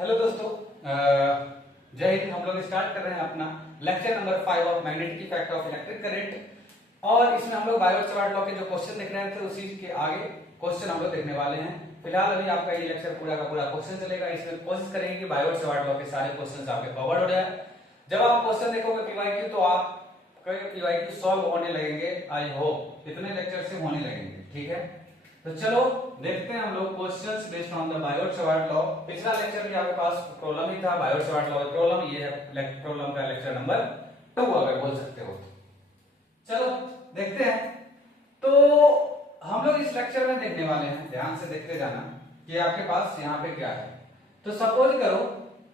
Hello दोस्तों, जय हिंद। हम लोग स्टार्ट कर रहे हैं अपना lecture number 5 of magnetic effect of electric current. और इसमें हम लोग बायोट-सावर्ट लॉ के जो क्वेश्चन देख रहे थे उसी के आगे क्वेश्चन हम लोग देखने वाले हैं। फिलहाल अभी आपका ये लेक्चर पूरा का पूरा क्वेश्चन चलेगा। इसमें कोशिश करेंगे कि बायोट-सावर्ट लॉ के सारे क्वेश्चंस आपके कवर हो जाए। जब आप क्वेश्चन देखोगे पीवाईक्यू तो आप पीवाईक्यू सॉल्व होने लगेंगे। आई होप इतने लेक्चर से होने लगेंगे, ठीक है। तो चलो देखते हैं हम लोग questions based on the Biot-Savart law. पिछला लेक्चर भी आपके पास प्रॉब्लम ही था बायोट-सावर्ट लॉ का प्रॉब्लम। ये है प्रॉब्लम का लेक्चर नंबर 2 अगर बोल सकते हो। चलो देखते हैं। तो हम लोग इस लेक्चर में देखने वाले हैं, ध्यान से देखते जाना कि आपके पास यहाँ पे क्या है। तो सपोज करो,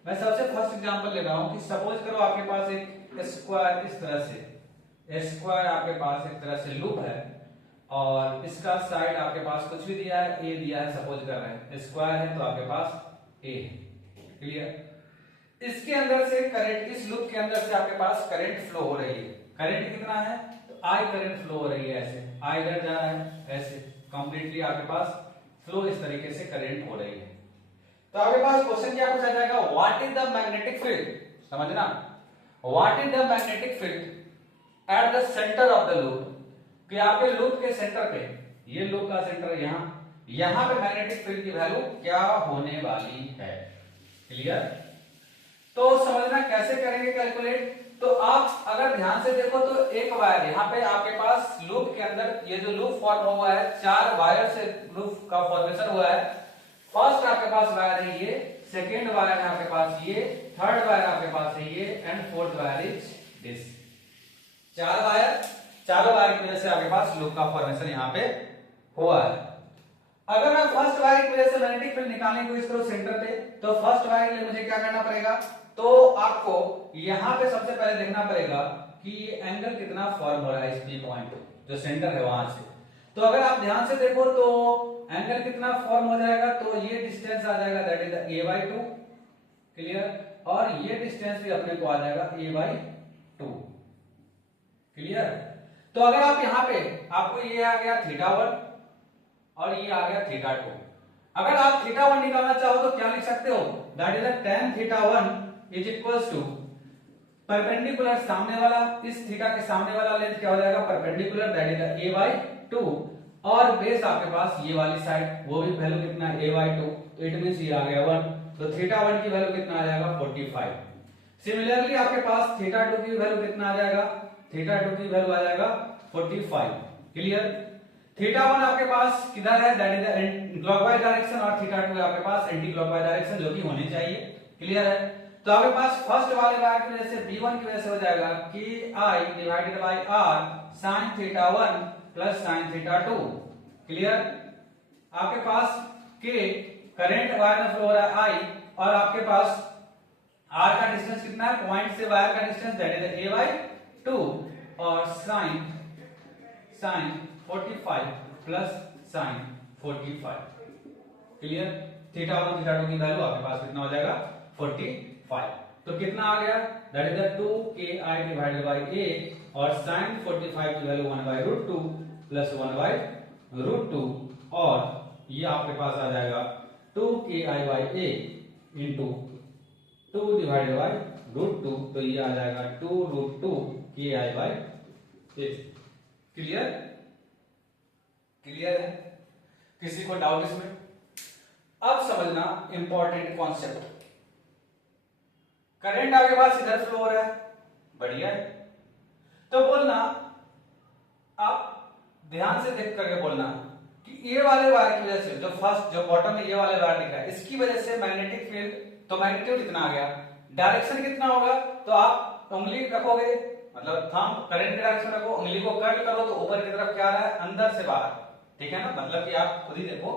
मैं सबसे फर्स्ट एग्जांपल ले रहा हूं कि सपोज करो आपके पास एक स्क्वायर इस तरह से, स्क्वायर आपके पास एक तरह से लूप है और इसका साइड आपके पास कुछ भी दिया है, ए दिया है। सपोज कर रहे हैं स्क्वायर है तो आपके पास ए है, क्लियर। इसके अंदर से करंट, इस लूप के अंदर से आपके पास करंट फ्लो हो रही है। करंट कितना है तो आई करंट फ्लो हो रही है, ऐसे आई इधर जा रहा है, ऐसे कंप्लीटली आपके पास फ्लो इस तरीके से करंट हो रही है। तो आपके पास क्वेश्चन क्या पूछा जाएगा, what is the magnetic field. समझना, what is the magnetic field at the centre of the loop. कि आपके लूप के सेंटर पे, ये लूप का सेंटर यहां पे मैग्नेटिक फील्ड की वैल्यू क्या होने वाली है, क्लियर। तो समझना कैसे करेंगे कैलकुलेट। तो आप अगर ध्यान से देखो तो एक वायर यहां पे आपके पास लूप के अंदर, ये जो लूप फॉर्म हुआ है 4 वायर से लूप का फॉर्मेशन हुआ है। फर्स्ट आपके पास वायर है ये, सेकेंड वायर है आपके पास ये, थर्ड वायर आपके पास है ये and fourth wire is this. 4 wire, चारों वायर की वजह से आपके पास लूप का फॉर्मेशन यहाँ पे हुआ है। अगर मैं फर्स्ट वायर की वजह से मैग्नेटिक फील्ड निकालने की कोशिश करूं सेंटर पे, तो फर्स्ट वायर के लिए मुझे क्या करना पड़ेगा, तो आपको यहां पे सबसे पहले देखना पड़ेगा कि ये एंगल कितना फॉर्म हो रहा है इस पी पॉइंट जो सेंटर है वहां से। तो अगर आप ध्यान से देखो तो एंगल कितना फॉर्म हो जाएगा, तो ये डिस्टेंस आ जाएगा दैट इज a/2, क्लियर। और ये डिस्टेंस भी अपने को आ जाएगा a/2, क्लियर। तो अगर आप यहाँ पे, आपको ये आ गया θ1 और ये आ गया θ2। अगर आप θ1 निकालना चाहो तो क्या लिख सकते हो, that is tan θ1 is equals to perpendicular सामने वाला, इस थीटा के सामने वाला लेंथ क्या हो जाएगा परपेंडिकुलर, दैट इज a/2। और बेस आपके पास ये वाली साइड, वो भी वैल्यू कितना है a/2, तो इट मींस ये आ गया 1। तो θ1 की वैल्यू कितना आ जाएगा 45। सिमिलरली आपके पास θ2 की वैल्यू कितना आ जाएगा, θ2 की वैल्यू आ जाएगा 45, क्लियर। θ1 आपके पास किधर है, दैट इज क्लॉकवाइज डायरेक्शन, और θ2 आपके पास एंटी क्लॉकवाइज डायरेक्शन, जो कि होनी चाहिए, क्लियर है। तो आपके पास फर्स्ट वाले वायर की वजह से b1 की वजह से हो जाएगा कि i divided by r sin θ1 plus sin θ2, clear. आपके पास k करंट वायर में फ्लो हो रहा है i, और आपके पास r का डिस्टेंस कितना है, पॉइंट से वायर का डिस्टेंस, दैट इज a/2, और sin 45 प्लस sin 45, क्लियर। θ1 θ2 की वैल्यू आपके पास कितना हो जाएगा 45। तो कितना आ गया, that is 2ki divided by a, और sin 45 की वैल्यू 1/√2 प्लस 1/√2, और ये आपके पास आ जाएगा 2ki by a into 2 divided by √2, तो ये आ जाएगा 2√2 ki by a, clear. Clear है, किसी को डाउट इसमें। अब समझना इंपॉर्टेंट कॉन्सेप्ट, करंट आपके पास इधर फ्लो हो रहा है, बढ़िया है। तो बोलना, आप ध्यान से देख करके बोलना कि ये वाले वायर की वजह से, जो फर्स्ट जो बॉटम में ये वाले वायर दिख रहा है, इसकी वजह से मैग्नेटिक फील्ड, तो मैग्नीट्यूड कितना आ गया, डायरेक्शन कितना होगा, तो आप उंगली रखोगे, मतलब थंब करंट की डायरेक्शन रखो, उंगली को कर्ल करो तो ऊपर की तरफ क्या आ रहा है, अंदर से बाहर, ठीक है ना। मतलब कि आप खुद ही देखो,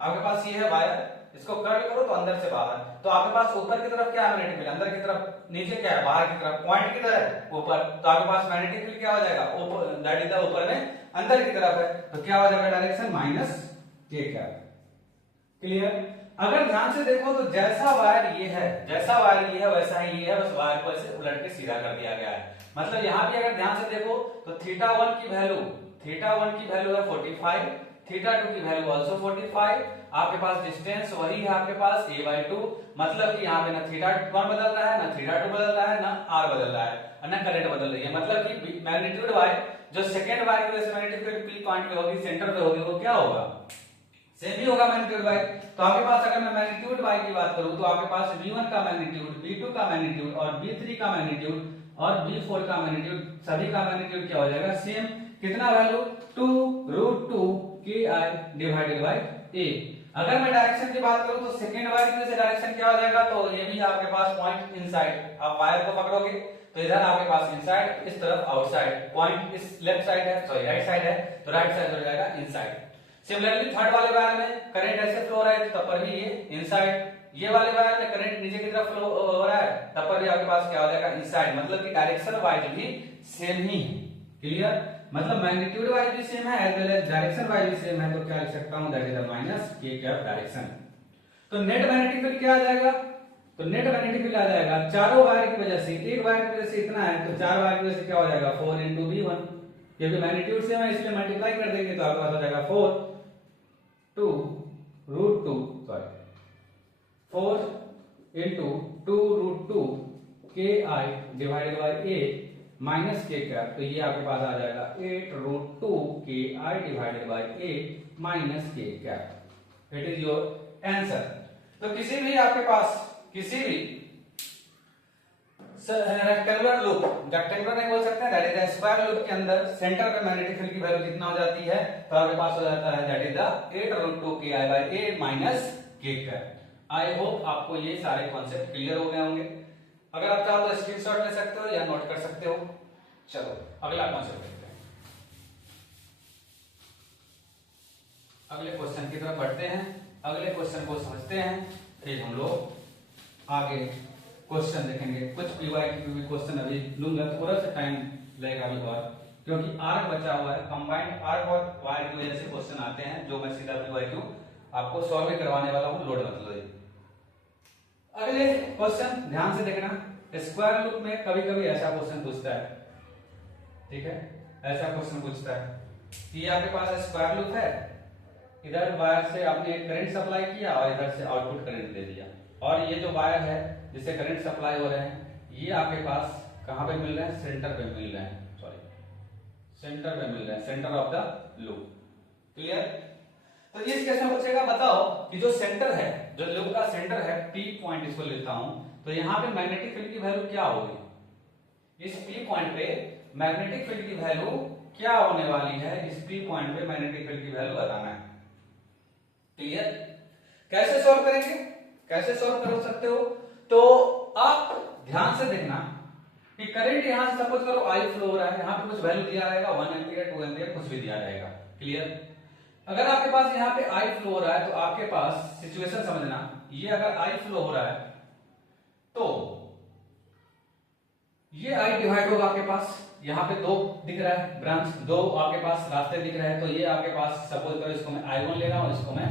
आपके पास ये है वायर, इसको कर्ल करो तो अंदर से बाहर, तो आपके पास ऊपर की तरफ क्या है मैग्नेटिक फील्ड, अंदर की तरफ, नीचे क्या है बाहर की तरफ, पॉइंट किधर है ऊपर, तो आपके पास मैग्नेटिक फील्ड क्या हो जाएगा ऊपर, दैट इज ऊपर में अंदर की तरफ है, तो क्या हो जाएगा डायरेक्शन -k, क्लियर। अगर ध्यान से देखो तो जैसा वायर ये है, जैसा वायर ये है वैसा ही ये है, बस वायर को ऐसे उलट के सीधा कर दिया गया है। मतलब यहां भी अगर ध्यान से देखो तो θ1 की वैल्यू है 45, थीटा 2 की वैल्यू आल्सो 45, आपके पास डिस्टेंस वही है आपके पास a/2, मतलब कि यहाँ पे ना थीटा 1 बदल रहा है, ना थीटा 2 बदल रहा है, ना r बदल रहा है और ना करंट बदल रही है, मतलब कि मैग्नीट्यूड y जो सेकंड वायर की वजह से मैग्नीट्यूड पी पॉइंट पे होगी, सेंटर पे होगी, वो क्या होगा, सेम ही होगा मैग्नीट्यूड y। तो आपके पास अगर मैं मैग्नीट्यूड y की बात करूं तो आपके पास v1 का मैग्नीट्यूड, v2 का मैग्नीट्यूड और v3 का मैग्नीट्यूड और v4 का मैग्नीट्यूड, सभी का मैग्नीट्यूड क्या हो जाएगा, सेम। कितना value, 2√2 ki divided bye a। अगर मैं डायरेक्शन की बात करूं तो सेकंड वायर की वजह से डायरेक्शन क्या हो जाएगा, तो ये भी आपके पास पॉइंट इनसाइड, आप वायर को पकड़ोगे तो इधर आपके पास इनसाइड, इस तरफ आउटसाइड, पॉइंट इस लेफ्ट साइड है, सॉरी राइट साइड है, तो राइट साइड हो जाएगा इनसाइड। सिमिलरली थर्ड वाले वायर में करंट ऐसे फ्लो हो रहा है, तब पर भी ये इनसाइड, ये वाले वायर में करंट नीचे की तरफ फ्लो हो रहा है, तब पर भी आपके पास क्या हो जाएगा, इनसाइड, मतलब कि डायरेक्शन वाइज भी सेम ही है। क्लियर, मतलब मैग्नीट्यूड वाइज भी सेम है as well as direction wise भी सेम है, तो क्या लिख सकता हूं, that is the minus k cap direction. तो नेट मैग्नेटिक फील्ड क्या आ जाएगा, तो नेट मैग्नेटिक फील्ड आ जाएगा चारों वायर की वजह से, एक वायर की वजह से इतना है तो चार वायर की वजह से क्या हो जाएगा, 4 × v1, क्योंकि मैग्नीट्यूड सेम है इसलिए मल्टीप्लाई कर देंगे तो आपके पास हो जाएगा 4 × 2√2 ki divided bye a minus k cap, तो ये आपके पास आ जाएगा 8√2 ki divided bye a minus k cap. It is your answer. तो किसी भी आपके पास किसी भी रेक्टेंगुलर लूप, रेक्टेंगुलर नहीं बोल सकते हैं, that is the square loop के अंदर सेंटर पे मैग्नेटिक फील्ड की वैल्यू कितना हो जाती है, तो आपके पास हो जाता है that is the 8√2 ki by a minus k cap. I hope आपको ये सारे कॉन्सेप्ट क्लियर हो गए होंगे। अगर आप चाहो तो स्क्रीनशॉट ले सकते हो या नोट कर सकते हो। चलो अगला कॉन्सेप्ट देखते हैं, अगले क्वेश्चन की तरफ बढ़ते हैं, अगले क्वेश्चन को समझते हैं, फिर हम लोग आगे क्वेश्चन देखेंगे। कुछ पीवाई की क्वेश्चन अभी लूंगा, थोड़ा सा टाइम लगेगा अभी और, क्योंकि आर्क बचा हुआ है, कंबाइंड आर्क और वायर की वजह से क्वेश्चन आते हैं जो मैं सीधा पीवाई क्यू आपको सॉल्व करवाने वाला हूं, लोड मत लो। अगले क्वेश्चन ध्यान से देखना, स्क्वायर लूप में कभी कभी ऐसा क्वेश्चन पूछता है, ठीक है, ऐसा क्वेश्चन पूछता है कि आपके पास स्क्वायर लूप है, इधर वायर से आपने करंट सप्लाई किया और इधर से आउटपुट करंट दे दिया, और ये जो वायर है जिससे करंट सप्लाई हो रहे हैं ये आपके पास कहां पे मिल रहे हैं, सेंटर पे मिल रहे हैं, सॉरी सेंटर पे मिल रहे हैं, centre of the loop. Clear, तो इस केस में पूछेगा बताओ कि जो सेंटर है, जो लूप का सेंटर है, पी पॉइंट इसको लेता हूं, तो यहाँ पे मैग्नेटिक फील्ड की वैल्यू क्या होगी, इस पी पॉइंट पे मैग्नेटिक फील्ड की वैल्यू क्या होने वाली है, इस पी पॉइंट पे मैग्नेटिक फील्ड की वैल्यू बताना है। क्लियर, कैसे सॉल्व करेंगे, कैसे सॉल्व कर सकते हो, तो आप ध्यान से देखना कि करंट यहां से सपोज करो आई फ्लो हो रहा है, यहां पे कुछ वैल्यू दिया रहेगा 1 एम्पीयर 2 एम्पीयर कुछ भी दिया रहेगा। क्लियर, अगर आपके पास यहाँ पे आई फ्लो हो रहा है तो आपके पास सिचुएशन समझना, ये अगर आई फ्लो हो रहा है तो ये आई डिवाइड होगा आपके पास, यहाँ पे दो दिख रहा है ब्रांच, दो आपके पास रास्ते दिख रहे हैं, तो ये आपके पास सपोज करो इसको मैं I1 ले रहा हूँ, इसको मैं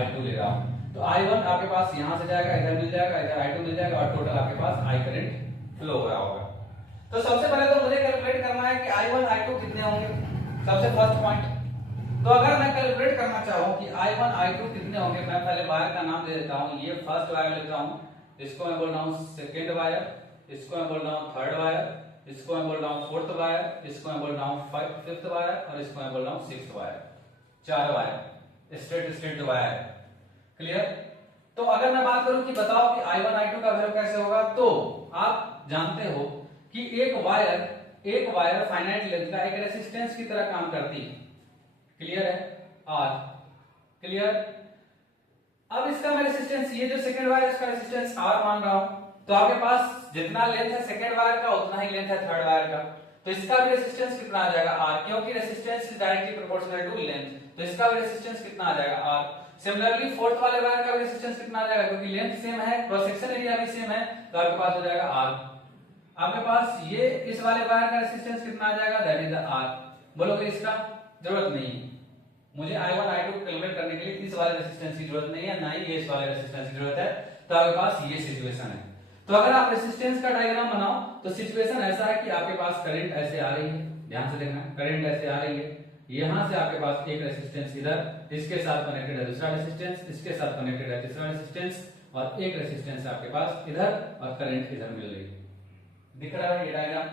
I2 ले रहा हूँ, तो I1 आपके पास यहां से जाएगा, इधर मिल जाएगा, इधर I2 मिल जाएगा और टोटल आपके पास I करंट फ्लो हो रहा होगा। तो सबसे पहले तो मुझे कैलकुलेट करना है कि I1 I2 कितने होंगे, सबसे फर्स्ट पॉइंट। तो अगर मैं कैलकुलेट करना चाहूं कि I1 I2 कितने होंगे, मैं पहले वायर का नाम दे देता हूं, ये फर्स्ट वायर लेता हूं, इसको मैं बोल रहा हूं सेकंड वायर, इसको मैं बोल रहा हूं थर्ड वायर, इसको मैं बोल रहा हूं फोर्थ वायर, इसको मैं बोल रहा हूं फिफ्थ वायर और इसको मैं बोल रहा हूं सिक्स्थ वायर, चार वायर स्ट्रेट वायर। क्लियर, तो अगर मैं बात करूं कि बताओ कि I1 I2 का वैल्यू कैसे होगा, तो आप जानते हो कि एक वायर फाइनाइट लेंथ का एक रेजिस्टेंस की तरह काम करती है। क्लियर है, R। क्लियर, अब इसका मैं रेजिस्टेंस, ये जो सेकंड वायर इसका रेजिस्टेंस R मान रहा हूं, तो आपके पास जितना लेंथ है सेकंड वायर का उतना ही लेंथ है थर्ड वायर का, तो इसका भी रेजिस्टेंस कितना आ जाएगा R, क्योंकि resistance is directly proportional to length, तो इसका भी रेजिस्टेंस कितना आ जाएगा R। सिमिलरली फोर्थ वाले वायर का भी रेजिस्टेंस कितना आ जाएगा, क्योंकि लेंथ सेम है, क्रॉस सेक्शन एरिया भी सेम है, तो आपके पास हो जाएगा R। आपके पास ये इस वाले वायर का रेजिस्टेंस कितना आ जाएगा, दैट इज द R। बोलोगे इसका जरूरत नहीं है, मुझे I1 I2 कैलकुलेट करने के लिए इस वाले रेजिस्टेंस की जरूरत नहीं है, ना ही इस वाले रेजिस्टेंस की जरूरत है, तो आपके पास ये सिचुएशन है। तो अगर आप रेजिस्टेंस का डायग्राम बनाओ तो सिचुएशन ऐसा है कि आपके पास करंट ऐसे आ रही है, ध्यान से देखना, करंट ऐसे आ रही है, यहां से आपके पास एक रेसिस्टेंस इधर, इसके साथ कनेक्टेड है दूसरा रेसिस्टेंस, इसके साथ कनेक्टेड है तीसरा रेसिस्टेंस, और एक रेसिस्टेंस आपके पास इधर और करंट इधर मिल रही है। दिख रहा है ये डायग्राम?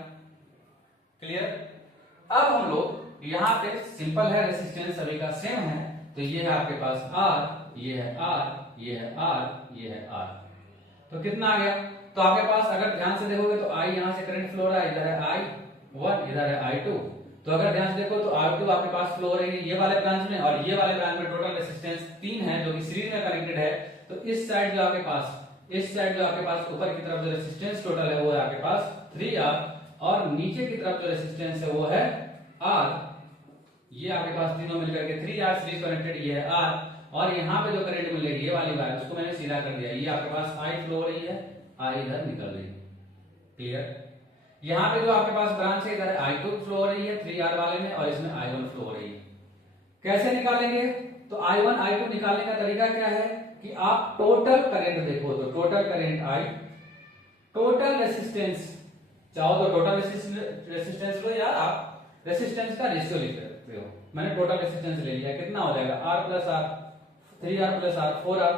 क्लियर? अब हम लोग यहाँ पे सिंपल है, रेसिस्टेंस सभी का सेम है, तो ये है आपके पास R, ये है R, ये है R, ये है R। तो कितना आ गया? तो आपके पास अगर ध्यान से देखोगे तो I यहाँ से करंट फ्लो हो रहा है, इधर है I1, इधर है I2। तो अगर ध्यान से देखो तो R2 आपके पास फ्लो हो रही है ये वाले ब्रांच में, और ये वाले ब्रांच में टोटल रेसिस्टेंस 3 है जो कि सीरीज में कनेक्टेड है। तो इस साइड जो आपके पास ऊपर की तरफ जो रेसिस्टेंस टोटल है वो है आपके पास 3R, और नीचे की तरफ जो रेसिस्टेंस है वो है R। ये आपके पास तीनों मिलकर के 3R सीरीज कनेक्टेड, ये है R, और यहाँ पे जो करंट मिल रही है ये वाली वायर उसको मैंने सीधा कर दिया, ये आपके पास I फ्लो हो रही है, I इधर निकल रही है। क्लियर? यहाँ पे जो आपके पास ब्रांच है इधर I2 फ्लो हो रही है 3R वाले में, और इसमें I1 फ्लो हो रही है। कैसे निकालेंगे? तो I1 I2 निकालने का तरीका क्या है कि आप टोटल करंट देखो, तो total current I, total resistance, चाहो तो टोटल रेसिस्टेंस लो या आप रेसिस्टेंस का रेशियो लिख सकते हो। मैंने टोटल रेसिस्टेंस ले लिया, कितना हो जाएगा R plus R, 3R plus R, 4R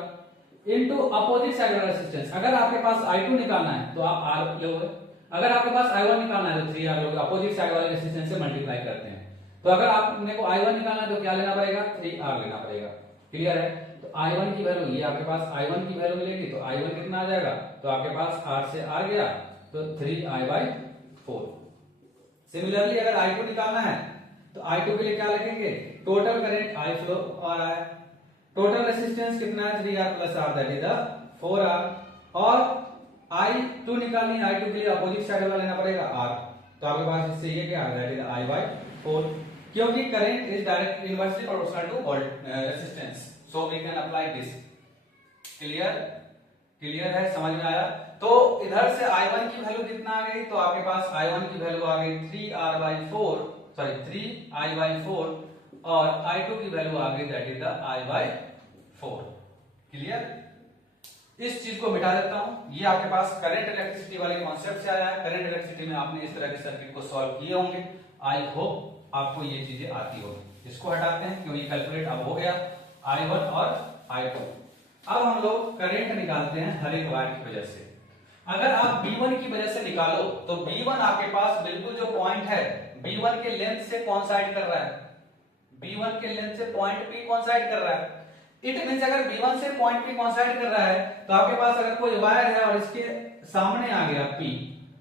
into opposite side वाला रेसिस्टेंस। अगर आपके पास I2 निकालना है तो आप R लोगे, अगर आपके पास I1 निकालना है तो 3R लोगे, अपोजिट साइड वाले रेसिस्टेंस से मल्टीप्लाई करते हैं। तो अगर आपने को I1 निकालना है तो क्या लेना पड़ेगा? 3R लेना पड़ेगा। क्लियर है? तो I1 की वैल्यू, ये आपके पास I1 की वैल्यू मिलेगी, तो I1 कितना आ जाएगा? तो आपके पास R से R गया तो 3I/4। सिमिलरली अगर I2 निकालना है तो I2 के लिए क्या लिखेंगे? टोटल करंट I फ्लो आ रहा है, टोटल रेसिस्टेंस कितना है? 3R plus R, that is the 4R, और I2 निकालनी है, I2 के लिए अपोजिट साइड वाला लेना पड़ेगा R, तो आपके पास इससे ये क्या आ रहा है? दैट इज I/4, क्योंकि current is direct inversely proportional to volt resistance, so we can apply this. Clear? Clear है? समझ में आया? तो इधर से I1 की वैल्यू कितना आ गई? तो आपके पास I1 की वैल्यू आ गई 3I/4, और I2 की वैल्यू आ गई that is the I/4। Clear? इस चीज को मिटा देता हूं। ये आपके पास करंट इलेक्ट्रिसिटी वाले कॉन्सेप्ट से आया है। करंट इलेक्ट्रिसिटी में आपने इस तरह के सर्किट को सॉल्व किए होंगे, आई होप आपको ये चीजें आती होगी। इसको हटाते हैं क्योंकि कैलकुलेट अब हो गया I1 और I2। अब हम लोग करंट निकालते हैं हर एक वायर की वजह से। अगर आप B1 की वजह से निकालो तो B1 आपके पास बिल्कुल जो पॉइंट है B1 के लेंथ से कॉन्साइड कर रहा है, B1 के लेंथ से पॉइंट P कॉन्साइड कर रहा है। इट मींस अगर B1 से पॉइंट P कॉन्साइड कर रहा है तो आपके पास अगर कोई वायर है और इसके सामने आ गया P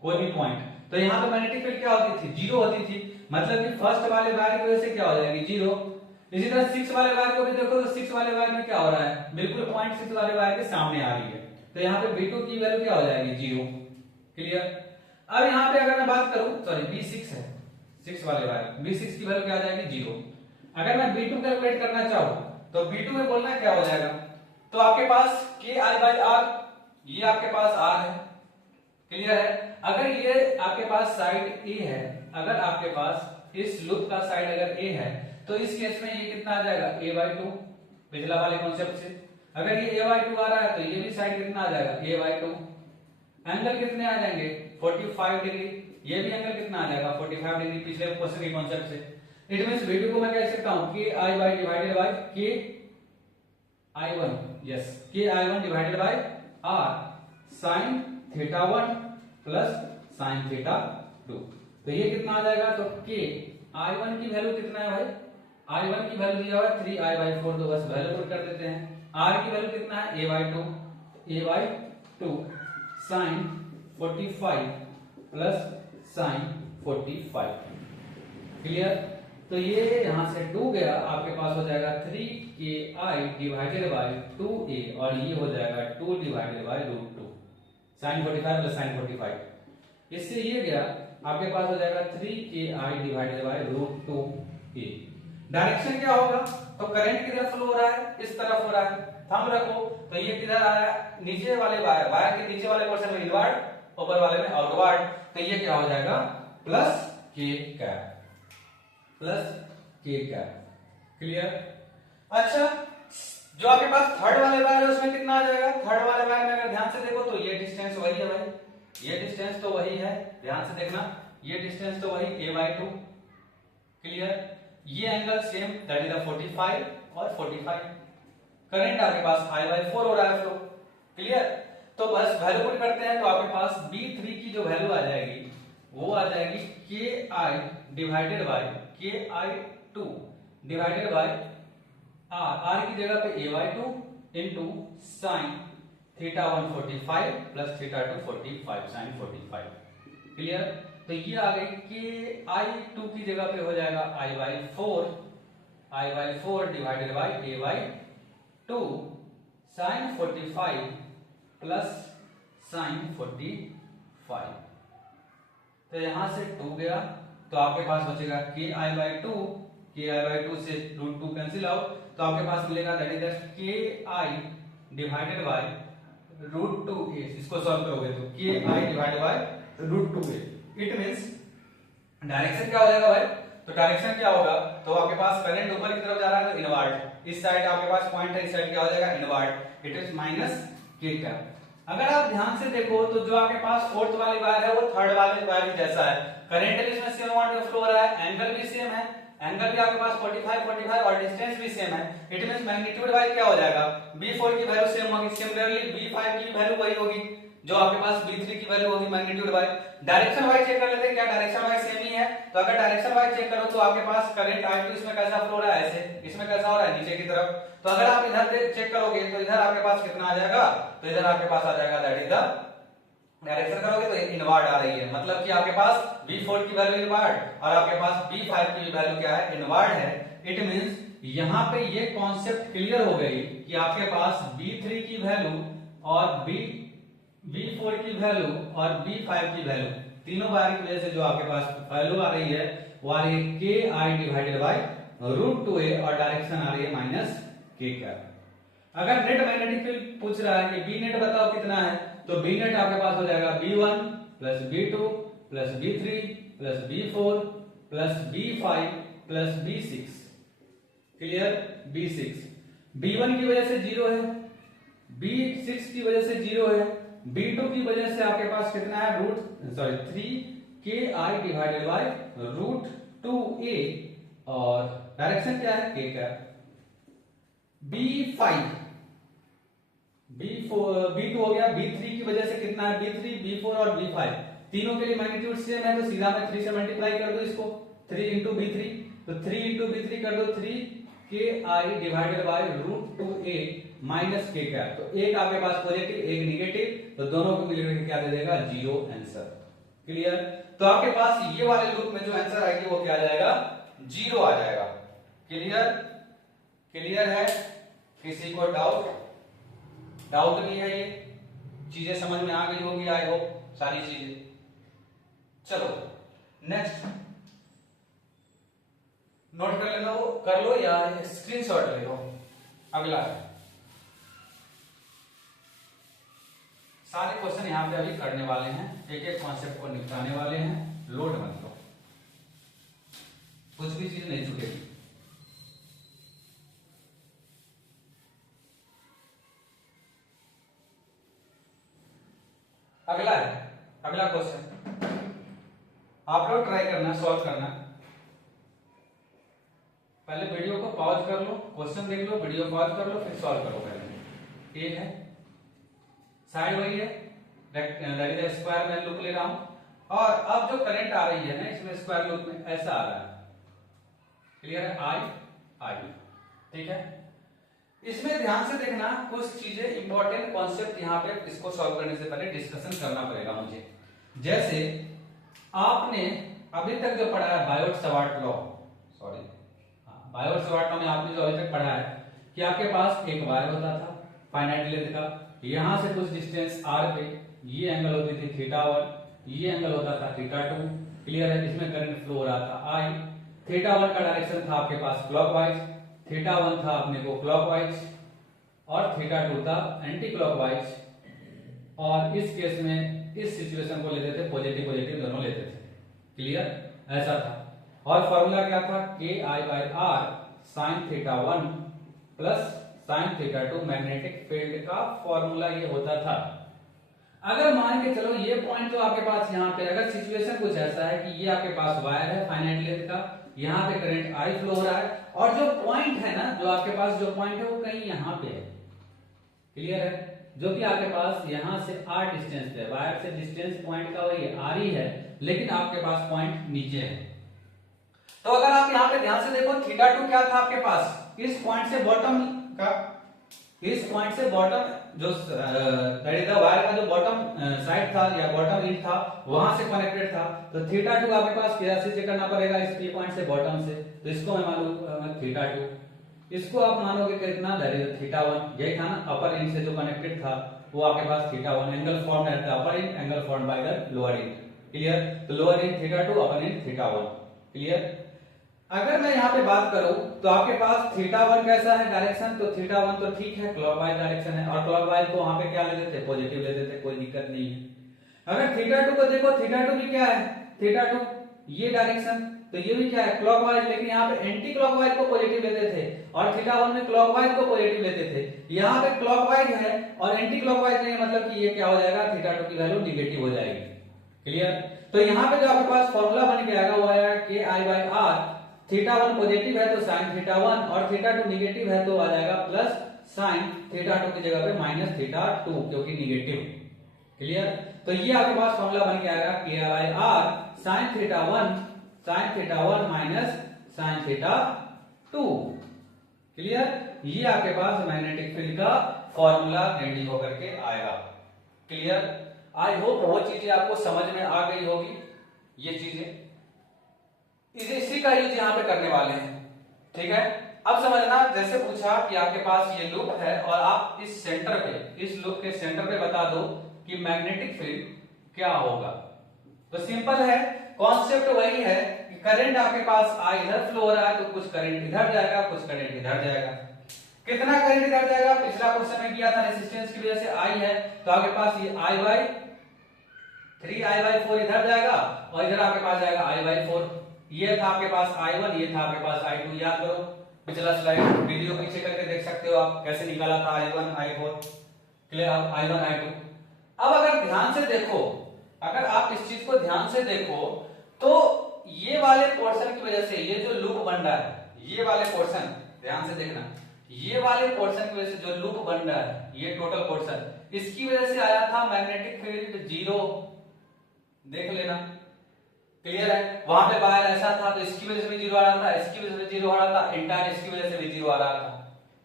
कोई भी पॉइंट, तो यहाँ पे मैग्नेटिक फील्ड क्या होती थी? जीरो होती थी। मतलब कि फर्स्ट वाले वायर की वजह से क्या हो जाएगी? जीरो। इसी तरह 6 वाले वायर को भी देखो तो 6 वाले वायर में क्या हो रहा है? बिल्कुल पॉइंट 6 वाले वायर के सामने आ रही है, तो यहाँ पे B2 की वैल्यू क्या हो जाएगी? जीरो। क्लियर? अब यहाँ पे अगर मैं बात करूं, सॉरी B6 है, 6 वाले वायर, B6 की वैल्यू क्या आ जाएगी? जीरो। अगर मैं B2 कैलकुलेट करना चाहूं तो B2 में बोलना क्या हो जाएगा? तो आपके पास KI/R, ये आपके पास R है। क्लियर है? अगर ये आपके पास साइड A है, अगर आपके पास इस लूप का साइड अगर A है तो इस केस में ये कितना आ जाएगा? A/2, पिछला वाले कॉन्सेप्ट से। अगर ये A/2 आ रहा है तो ये भी साइड कितना आ जाएगा? A/2। एंगल कितने आ जाएंगे? 45 डिग्री। ये भी एंगल कितना आ जाएगा? 45 डिग्री, पिछले क्वेश्चन के कॉन्सेप्ट से। इट मींस V2 को मैं कह सकता हूं KI divided by KI1, yes, KI1 divided by R sin θ1 plus sin θ2। तो ये कितना आ जाएगा? तो KI1 की वैल्यू कितना है भाई? I1 की वैल्यू दिया हुआ है 3I/4, तो बस वैल्यू पुट कर देते हैं। R की वैल्यू कितना है? A/2 sin 45 plus sin 45। Clear? तो ये यहां से 2 गया, आपके पास हो जाएगा 3KI डिवाइडेड बाय 2A, और ये हो जाएगा 2 divided by √2 sin 45 plus sin 45। इससे ये गया, आपके पास हो जाएगा 3KI divided by √2A। Direction क्या होगा? तो करंट किधर फ्लो हो रहा है? इस तरफ हो रहा है। थंब रखो तो ये किधर आ रहा है? नीचे वाले वायर, वायर के नीचे वाले पोर्शन में इनवर्ड, ऊपर वाले में आउटवर्ड। तो ये क्या हो जाएगा? Plus K cap, plus K cap. Clear? अच्छा, जो आपके पास थर्ड वाले वायर है उसमें कितना आ जाएगा? थर्ड वाले वायर में अगर ध्यान से देखो तो ये डिस्टेंस वही है भाई, ये डिस्टेंस तो वही है, ध्यान से देखना, ये डिस्टेंस तो वही A/2। क्लियर? ये एंगल सेम दैट इज 45 और 45। करंट आपके पास I/4 हो रहा है फ्लो। क्लियर? तो बस वैल्यू पुट करते हैं तो आपके पास B3 की जो वैल्यू आ जाएगी वो आ जाएगी KI divided by KI2 divided by R की जगह पे A/2 इनटू sin θ1 45 प्लस θ2 45 sin 45। क्लियर? तो ये आ गई KI2 की जगह पे हो जाएगा I/4 divided by A/2 sin 45 plus sin 45। तो यहां से 2 गया तो आपके पास बचेगा KI/2 से √2 कैंसिल आउट तो आपके पास मिलेगा that is KI divided bye √2a। इसको सॉल्व करोगे तो KI divided bye √2a। It means direction क्या हो जाएगा भाई? तो डायरेक्शन क्या होगा? तो आपके पास करंट ऊपर की तरफ जा रहा है तो इनवर्ड, इस साइड आपके पास पॉइंट है, इस साइड क्या हो जाएगा? Inward. It is minus k का। अगर आप ध्यान से देखो तो जो आपके पास फोर्थ वाली वायर है वो थर्ड वाली वायर जैसा है। करंट भी इसमें सेम अमाउंट में फ्लो हो रहा है, एंगल भी सेम है, एंगल भी आपके पास 45 और डिस्टेंस भी सेम है। इट मींस मैग्नीट्यूड वाइज क्या हो जाएगा? B4 की वैल्यू सेम होगी, सिमिलरली B5 की वैल्यू वही होगी जो आपके पास B3 की वैल्यू होगी magnitude wise. Direction wise check कर लेते हैं क्या डायरेक्शन वाइज सेम ही है। तो अगर डायरेक्शन वाइज चेक करो तो आपके पास करंट I2 इसमें कैसा फ्लो हो रहा है? ऐसे। इसमें कैसा हो रहा है? नीचे की तरफ। तो अगर आप इधर चेक करोगे तो इधर आपके पास कितना आ जाएगा? तो इधर आपके पास आ जाएगा दैट इज द डायरेक्शन करोगे तो इनवर्ड आ रही है, मतलब कि आपके पास B4 की वैल्यू इनवर्ड और आपके पास B5 की वैल्यू क्या है? इनवर्ड है। इट मींस यहां पे ये कॉन्सेप्ट क्लियर हो गई कि आपके पास B3 की वैल्यू और B4 की वैल्यू और B5 की वैल्यू तीनों वायर की वजह से जो आपके पास वैल्यू आ रही है वो आ रही है KI डिवाइडेड बाय √2a और डायरेक्शन आ रही है माइनस k का। अगर नेट मैग्नेटिक फील्ड पूछ रहा है कि बी नेट बताओ कितना है तो बी नेट आपके पास हो जाएगा B1 plus B2 plus B3 plus B4 plus B5 plus B6। Clear? B6 B1 की वजह से 0 है, B6 की वजह से 0 है, B2 की वजह से आपके पास कितना है? 3KI डिवाइडेड बाय √2a और डायरेक्शन क्या है? k का। B2 हो गया, B3 की वजह से कितना है? B3, B4 और B5 तीनों के लिए मैग्नीट्यूड सेम है तो सीधा मैं 3 से मल्टीप्लाई कर दो इसको, 3 इंटू B3 तो 3 इंटू B3 कर दो 3KI divided by √2a minus k का। तो एक आपके पास पॉजिटिव एक निगेटिव तो दोनों को मिलकर क्या दे देगा? 0 आंसर। क्लियर? तो आपके पास ये वाले लूप में जो आंसर आएगी वो क्या आ जाएगा? 0 आ जाएगा। क्लियर? क्लियर है? किसी को डाउट नहीं है? ये चीजें समझ में आ गई होगी आई होप सारी चीजें। चलो नेक्स्ट नोट कर लेना, वो कर लो या स्क्रीनशॉट ले लो। अगला सारे क्वेश्चन यहां पे अभी करने वाले हैं, एक एक कॉन्सेप्ट को निपटाने वाले हैं, लोड मत लो, कुछ भी चीज नहीं छूटेगी। अगला है, अगला क्वेश्चन आप लोग ट्राई करना, सॉल्व करना। पहले वीडियो को पॉज कर लो, क्वेश्चन देख लो, वीडियो पॉज कर लो, फिर सॉल्व करो। पहले एक है साइड वही है स्क्वायर में लूप ले रहा हूं और अब जो करंट आ रही है ना इसमें स्क्वायर लूप में ऐसा आ रहा है। क्लियर है? आई ठीक है। इसमें ध्यान से देखना, कुछ चीजें इंपॉर्टेंट कॉन्सेप्ट यहाँ पे इसको सॉल्व करने से पहले डिस्कशन करना पड़ेगा मुझे। जैसे आपने अभी तक जो पढ़ा है बायोट-सवार्ट लॉ, बायोट-सवार्ट लॉ में आपने जो अभी तक पढ़ा है कि आपके पास एक वायर होता था फाइनाइट लेंथ का, यहां से कुछ डिस्टेंस r पे ये एंगल होती थी θ1, ये एंगल होता था θ2। क्लियर है? इसमें करंट फ्लो हो रहा था I। θ1 का डायरेक्शन था आपके पास क्लॉकवाइज, θ1 था अपने को क्लॉकवाइज और θ2 था एंटी क्लॉकवाइज। और इस केस में इस सिचुएशन को लेते थे पॉजिटिव दोनों लेते थे। क्लियर? ऐसा था। और फॉर्मूला क्या था? KI/R sin θ1 plus sin θ2 magnetic field का फॉर्मूला ये होता था। अगर मान के चलो ये पॉइंट जो आपके पास यहाँ पे, अगर सिचुएशन कुछ ऐसा है कि ये आपके पास वायर है फाइनाइट लेंथ का, यहाँ पे करंट I फ्लो हो रहा है, और जो पॉइंट है ना, जो आपके पास जो पॉइंट है वो कहीं यहाँ पे है, क्लियर है, जो कि आपके पास यहाँ से r डिस्टेंस पे है, वायर से डिस्टेंस पॉइंट का वही r ही है, लेकिन आपके पास पॉइंट नीचे है। तो अगर आप यहाँ पे ध्यान से देखो, θ2 क्या था आपके पास, इस पॉइंट से बॉटम का, इस पॉइंट से बॉटम जो वायर का जो बॉटम साइड था या बॉटम एंड था वहां से कनेक्टेड था, तो θ2 आपके पास कैसे चेक करना पड़ेगा, इस पॉइंट से बॉटम से, तो इसको मैं मान लूं θ2, इसको आप मानोगे कितना, दैट इज θ1, यही था ना, अपर एंड से जो कनेक्टेड था वो आपके पास θ1, एंगल फॉर्म रहता है upper end, angle form by the lower end, clear. तो lower end θ2, upper end θ1, clear. अगर मैं यहाँ पे बात करूं तो आपके पास θ1 कैसा है डायरेक्शन, तो θ1 तो ठीक है, क्लॉकवाइज डायरेक्शन है, और क्लॉकवाइज को वहां पे क्या लेते थे, पॉजिटिव लेते थे, कोई दिक्कत नहीं है। अगर θ2 को देखो, θ2 भी क्या है, θ2 ये डायरेक्शन, तो ये भी क्या है, क्लॉकवाइज, लेकिन यहाँ पे एंटी क्लॉकवाइज को पॉजिटिव लेते थे, और θ1 में क्लॉकवाइज को पॉजिटिव लेते थे। यहाँ पे क्लॉकवाइज है और एंटी क्लॉकवाइज नहीं, मतलब कि ये क्या हो जाएगा, θ2 की वैल्यू निगेटिव हो जाएगी, क्लियर। तो यहाँ पे जो आपके पास फॉर्मूला बन के आएगा वो आएगा KI/R, θ1 पॉजिटिव है तो sin θ1, और θ2 निगेटिव है तो आ जाएगा प्लस sin θ2 की जगह पे माइनस θ2, क्योंकि निगेटिव, क्लियर। तो ये आपके पास फॉर्मूला बन के आएगा KI/R sin θ1 minus sin θ2, clear. ये आपके पास मैग्नेटिक फील्ड का फॉर्मूला रेडी होकर के आएगा, क्लियर। आई होप वो चीजें आपको समझ में आ गई होगी, ये चीजें इसी का यूज यहाँ पे करने वाले हैं, ठीक है। अब समझना, जैसे पूछा कि आपके पास ये लूप है और आप इस सेंटर पे, इस लूप के सेंटर पे बता दो कि मैग्नेटिक फील्ड क्या होगा, तो सिंपल है, कॉन्सेप्ट वही है कि करंट आपके पास I इधर फ्लो हो रहा है, तो कुछ करंट इधर जाएगा, कुछ करंट इधर जाएगा। कितना करंट इधर जाएगा, पिछला क्वेश्चन में किया था, रेजिस्टेंस की वजह से I है, तो आपके पास ये I/3I/4 इधर जाएगा, और इधर आपके पास जाएगा I/4। ये था आपके पास I1, ये था आपके पास I2, याद करो पिछला स्लाइड, वीडियो पीछे करके देख सकते हो आप कैसे निकाला था I1 I4, clear, I1 I2। अब अगर ध्यान से देखो, अगर आप इस चीज को ध्यान से देखो, तो ये वाले पोर्शन की वजह से ये जो लूप बन रहा है, ये वाले पोर्शन ध्यान से देखना, ये वाले पोर्शन की वजह से जो लूप बन रहा है, ये टोटल पोर्शन, इसकी वजह से आया था मैग्नेटिक फील्ड 0, देख लेना, क्लियर है। वहां पे वायर ऐसा था तो इसकी वजह से भी 0 आ रहा था, इसकी वजह से भी 0 आ रहा था, एंटायर इसकी वजह से भी 0 आ रहा था,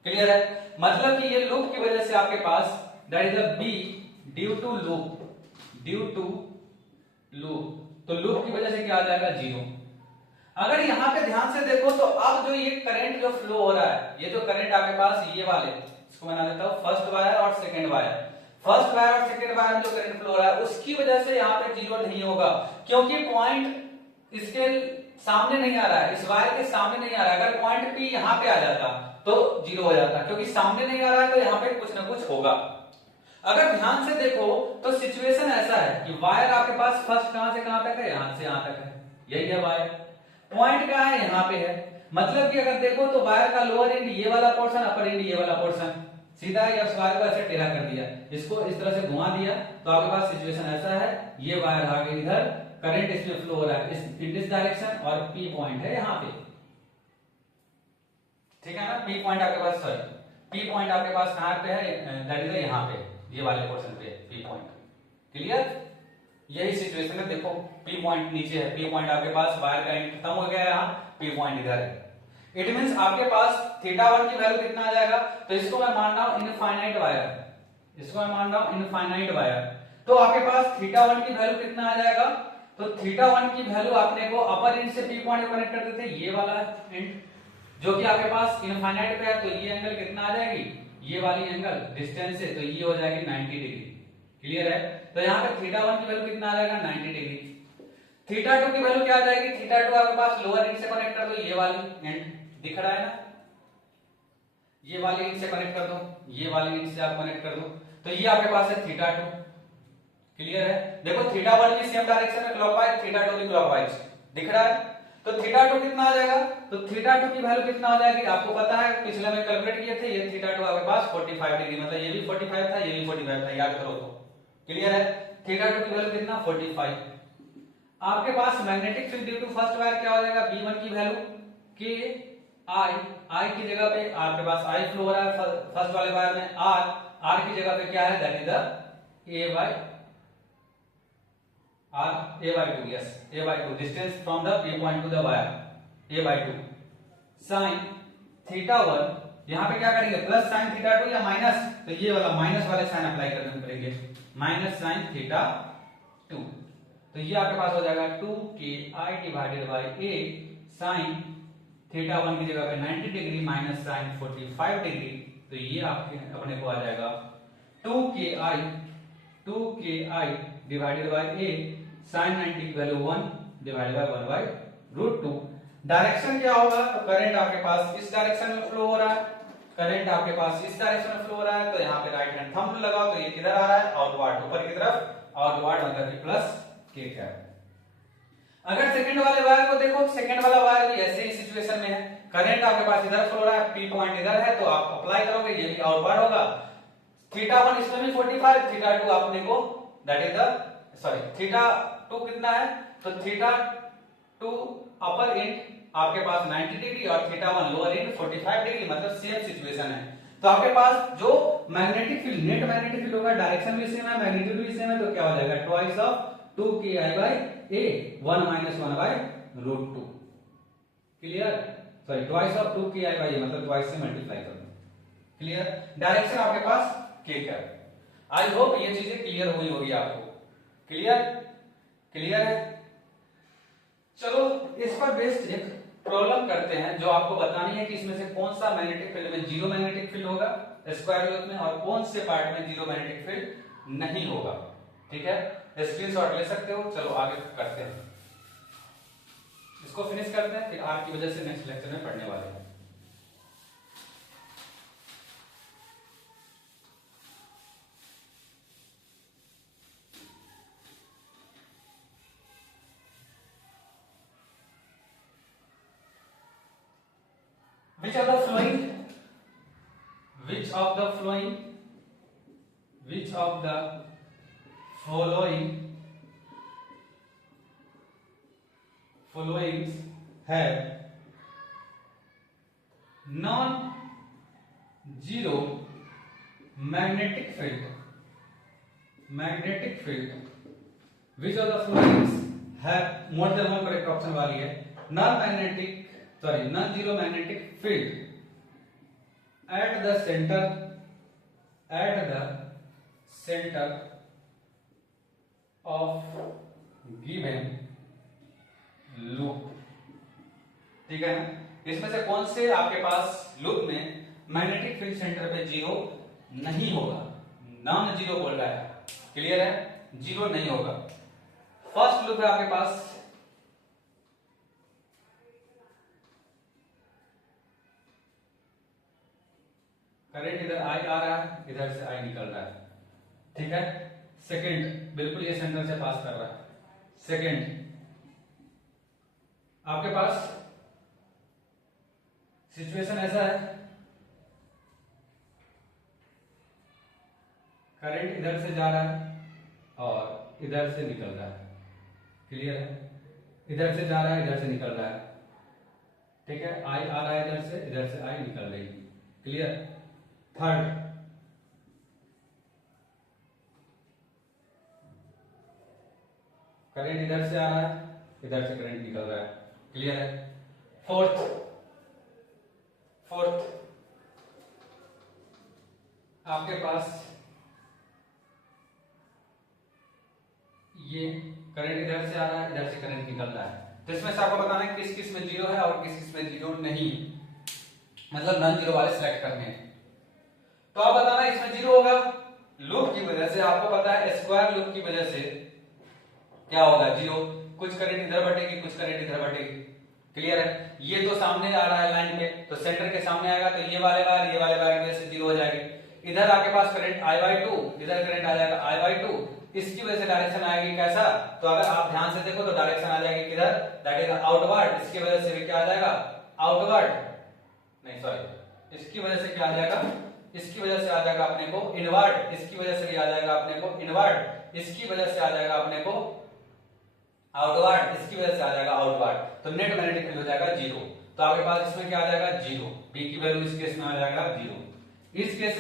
क्लियर है। मतलब कि ये लूप की वजह से आपके पास that is the B due to loop, तो लूप की वजह से क्या आ जाएगा, 0। अगर यहाँ पे ध्यान से देखो तो अब जो ये करंट जो फ्लो हो रहा है, ये जो करंट आपके पास ये वाले, इसको बना देता हूं फर्स्ट वायर और सेकंड वायर, फर्स्ट वायर और सेकंड वायर में जो करंट फ्लो हो रहा है उसकी वजह से यहाँ पे 0 नहीं होगा, क्योंकि पॉइंट इसके सामने नहीं आ रहा है, इस वायर के सामने नहीं आ रहा है। अगर पॉइंट P यहाँ पे आ जाता तो 0 हो जाता, क्योंकि सामने नहीं आ रहा है तो यहाँ पे कुछ ना कुछ होगा। अगर ध्यान से देखो तो सिचुएशन ऐसा है कि वायर आपके पास फर्स्ट कहां से कहां तक है, यहां से यहां तक है, यही है वायर, पॉइंट कहां है, यहां पे है। मतलब कि अगर देखो तो वायर का लोअर एंड ये वाला पोर्शन, अपर एंड ये वाला पोर्शन, सीधा या उस वायर को ऐसे टेढ़ा कर दिया, इसको इस तरह से घुमा दिया, तो आपके पास सिचुएशन ऐसा है, ये वायर आगे इधर, करंट इसमें फ्लो हो रहा है इन दिस डायरेक्शन, और P पॉइंट है यहाँ पे, ठीक है ना। P पॉइंट आपके पास, सॉरी P पॉइंट आपके पास कहां पे है, दैट इज यहाँ पे, ये वाले पोर्शन पे P पॉइंट, क्लियर। यही सिचुएशन है, देखो P पॉइंट नीचे है, P पॉइंट आपके पास वायर का एंड खत्म हो गया है, यहाँ P पॉइंट इधर है। इट मींस आपके पास θ1 की वैल्यू कितना आ जाएगा, तो इसको मैं मान रहा हूं इनफाइनाइट वायर, इसको मैं मान रहा हूं इनफाइनाइट वायर, तो आपके पास θ1 की वैल्यू कितना आ जाएगा, तो θ1 की वैल्यू आपने को अपर एंड से P पॉइंट कनेक्ट करते थे, ये वाला एंड जो कि आपके पास इनफाइनाइट पे है, तो ये एंगल कितना आ जाएगी, ये वाली एंगल डिस्टेंस से, तो ये हो जाएगी 90 डिग्री, क्लियर है। तो यहाँ पे θ1 की वैल्यू कितना आ जाएगा, 90 डिग्री। θ2 की वैल्यू क्या आ जाएगी, θ2 आपके पास लोअर एंड से कनेक्ट कर दो, ये वाली एंड दिख रहा है ना, ये वाली एंड से कनेक्ट कर दो, ये वाली एंड से आप कनेक्ट कर दो, तो ये आपके पास है θ2, क्लियर है। देखो θ1 भी सेम डायरेक्शन में क्लॉकवाइज, θ2 भी क्लॉकवाइज, दिख रहा है। तो θ2 कितना आ जाएगा, तो θ2 की वैल्यू कितना हो जाएगी, आपको पता है पिछले में कैलकुलेट किए थे, ये θ2 आपके पास 45 डिग्री, मतलब ये भी 45 था, ये भी 45 था, याद करो तो, क्लियर है। θ2 की वैल्यू कितना, 45। आपके पास magnetic field due to first wire क्या हो जाएगा, V1 की वैल्यू के आई की जगह पे आपके पास आई फ्लो हो रहा है फर्स्ट वाले वायर में, आर की जगह पे क्या है, that is the a by r, a by 2, yes a by 2 distance from the P point to the wire, a by 2 sine theta 1, यहां पे क्या करेंगे प्लस साइन थीटा 2 या माइनस, तो ये वाला माइनस वाले साइन अप्लाई करने पड़ेंगे, माइनस साइन थीटा 2, तो ये आपके पास हो जाएगा 2ki divided by a sign theta 1 की जगह पे 90 डिग्री माइनस साइन 45 डिग्री, तो ये आपके अपने को आ जाएगा 2ki divided by a sine 90 की value 1 divided by 1 by root 2। Direction क्या होगा, तो करंट आपके पास इस डायरेक्शन में फ्लो हो रहा है, करंट आपके पास इस डायरेक्शन में फ्लो हो रहा है, तो यहाँ पे राइट हैंड थंब लगाओ तो ये किधर आ रहा है, आउटवर्ड ऊपर की तरफ, आउटवर्ड मतलब कि प्लस के कैप। अगर सेकंड वाले वायर को देखो, सेकंड वाला वायर भी ऐसे ही सिचुएशन में है, करंट आपके पास इधर फ्लो हो रहा है, P पॉइंट इधर है, तो आप अप्लाई करोगे ये भी आउटवर्ड होगा, थीटा 1 इसमें भी 45, थीटा 2 अपने को that is the sorry theta 2 कितना है, तो थीटा 2 अपर एंड आपके पास 90 डिग्री और थीटा 1 लोअर एंड 45 डिग्री, मतलब सेम सिचुएशन है। तो आपके पास जो magnetic field, net magnetic field होगा, डायरेक्शन भी सेम है, मैग्नीट्यूड भी सेम है, तो क्या हो जाएगा twice of 2ki by a 1 minus 1 by root 2, clear, sorry twice of 2ki by a मतलब ट्वाइस से मल्टीप्लाई कर दो, क्लियर। डायरेक्शन आपके पास k कैप। आई होप ये चीजें क्लियर हुई होगी आपको, क्लियर, क्लियर है। चलो इस पर बेस्ड एक प्रॉब्लम करते हैं जो आपको बतानी है कि इसमें से कौन सा मैग्नेटिक फील्ड में जीरो मैग्नेटिक फील्ड होगा स्क्वायर वेव में और कौन से पार्ट में जीरो मैग्नेटिक फील्ड नहीं होगा, ठीक है। स्क्रीनशॉट ले सकते हो, चलो आगे करते हैं, इसको फिनिश करते हैं, फिर आर की वजह से नेक्स्ट लेक्चर में पढ़ने वाले हैं। Which of the following have non-zero magnetic field? Which of the following have more than one correct option वाली है, non-zero magnetic field at the center of given loop, ठीक है ना। इसमें से कौन से आपके पास लूप में मैग्नेटिक फील्ड सेंटर पे जीरो नहीं होगा, नॉन जीरो बोल रहा है, क्लियर है, जीरो नहीं होगा। फर्स्ट लूप है आपके पास करंट इधर आई आ रहा है, इधर से आई निकल रहा है, ठीक है। सेकंड बिल्कुल ये सेंटर से पास कर रहा है। सेकंड आपके पास सिचुएशन ऐसा है, करंट इधर से जा रहा है और इधर से निकल रहा है, क्लियर है, इधर से जा रहा है, इधर से निकल रहा है, ठीक है। आई आ रहा है इधर से आई निकल रही है, क्लियर। थर्ड करंट इधर से आ रहा है, इधर से करंट निकल रहा है, क्लियर है। फोर्थ आपके पास ये करंट इधर से आ रहा है, इधर से करंट निकल रहा है, तो इसमें से आपको बताना है किस किस में जीरो है और किस किस में जीरो नहीं, मतलब नॉन जीरो वाले सिलेक्ट करने हैं। तो आप बताना इसमें जीरो होगा, लूप की वजह से आपको पता है स्क्वायर लूप की वजह से क्या होगा, जीरो, कुछ करंट इधर बटेगी, कुछ करंट इधर बटेगी, क्लियर है। ये तो सामने आ रहा है लाइन पे, तो सेंटर के सामने आएगा, तो ये वाले वायर की वजह से जीरो हो जाएगी। इधर आपके पास करंट I/2, इधर करंट आ जाएगा I/2, इसकी वजह से डायरेक्शन आएगी कैसा, तो अगर आप ध्यान से देखो तो डायरेक्शन आ जाएगी किधर, दैट इज आउटवर्ड, इसकी वजह से भी क्या आ जाएगा आउटवर्ड, नहीं सॉरी इसकी वजह से क्या आ जाएगा, इसकी वजह से आ जाएगा अपने को इनवर्ड, इसकी वजह से भी आ जाएगा अपने को इनवर्ड, इसकी वजह से आ जाएगा अपने को आउटवर्ड, इसकी वजह से आ जाएगा आउटवर्ड, तो नेट मैग्नेटिक फील्ड हो जाएगा 0। तो आपके पास इसमें क्या आ जाएगा 0, बी की वैल्यू इस केस में आ जाएगा 0। इस केस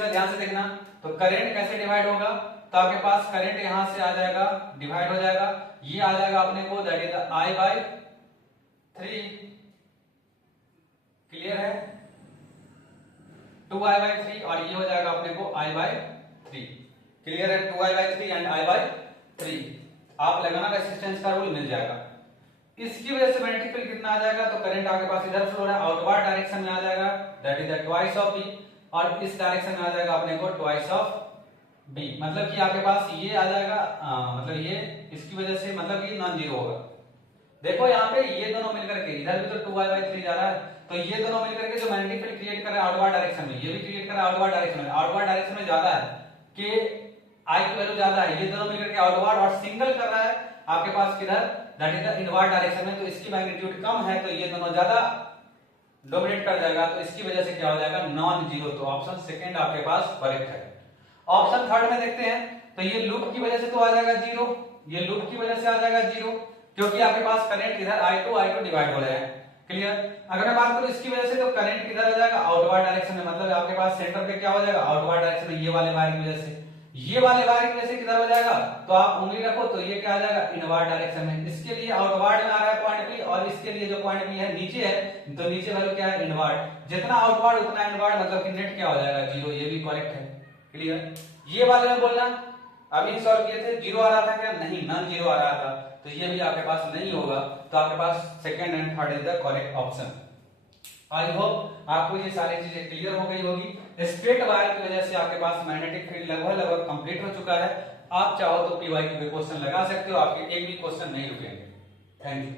में ध्यान से देखना, तो करंट कैसे डिवाइड होगा, तो आपके पास करंट यहां से आ जाएगा, डिवाइड हो जाएगा, ये आ जाएगा अपने को दैट इज I/3, क्लियर है, 2I/3, और ये हो जाएगा अपने को I/3, क्लियर है, 2I/3 एंड I/3। आप लगाना रेजिस्टेंस का रूल मिल जाएगा। इसकी वजह से मैग्नेटिक फील्ड कितना आ जाएगा, तो करंट आपके पास इधर फ्लो हो रहा है, आउटवर्ड डायरेक्शन में आ जाएगा, that is the twice of b, और इस डायरेक्शन में आ जाएगा अपने को ट्वाइस ऑफ बी, मतलब कि आपके पास ये आ जाएगा, मतलब ये इसकी वजह से मतलब ये नॉन जीरो होगा। देखो यहाँ पे ये दोनों मिलकर के, इधर भी तो 2I/3 जा रहा है, तो ये दोनों मिलकर के जो मैग्नेटिक फील्ड क्रिएट कर रहा है आउटवर्ड डायरेक्शन में, ये भी क्रिएट कर रहा है आउटवर्ड डायरेक्शन में, आउटवर्ड डायरेक्शन में ज्यादा है कि I की वैल्यू ज्यादा है, ये दोनों मिलकर के आउटवर्ड और सिंगल कर रहा है आपके पास किधर, that is the inward direction में, तो इसकी मैग्नीट्यूड कम है, तो ये दोनों ज्यादा डोमिनेट कर जाएगा, तो इसकी वजह से क्या हो जाएगा नॉन जीरो, तो ऑप्शन सेकंड आपके पास करेक्ट है। ऑप्शन थर्ड में देखते हैं, तो ये लूप की वजह से तो आ जाएगा 0, ये लूप की वजह से आ जाएगा 0, क्योंकि आपके पास करंट इधर I2 डिवाइड हो रहे हैं, क्लियर। अगर मैं बात करूं इसकी वजह से, तो करंट किधर हो जाएगा आउटवर्ड डायरेक्शन में, मतलब आपके पास सेंटर पे क्या हो जाएगा आउटवर्ड डायरेक्शन में, ये वाले वायर की वजह से, ये वाले वायर की वजह से किधर हो जाएगा, तो आप उंगली रखो तो ये क्या आ जाएगा इनवर्ड डायरेक्शन में, इसके लिए आउटवर्ड में आ रहा है पॉइंट P, और इसके लिए जो पॉइंट P है नीचे है, तो नीचे वैल्यू क्या है इनवर्ड, जितना आउटवर्ड उतना इनवर्ड, मतलब कि नेट क्या हो जाएगा 0, ये भी करेक्ट है, क्लियर। ये वाले में बोलना अभी सॉल्व किए थे 0 आ रहा था क्या, नहीं नॉन जीरो आ रहा था, तो ये भी आपके पास नहीं होगा, तो आपके पास second and third is the correct option. I hope आपको ये सारी चीजें क्लियर हो गई होगी। स्ट्रेट वायर की वजह से आपके पास मैग्नेटिक फील्ड लगभग कंप्लीट हो चुका है। आप चाहो तो PYQ के क्वेश्चन लगा सकते हो, आपके एक भी क्वेश्चन नहीं रुकेंगे। Thank you.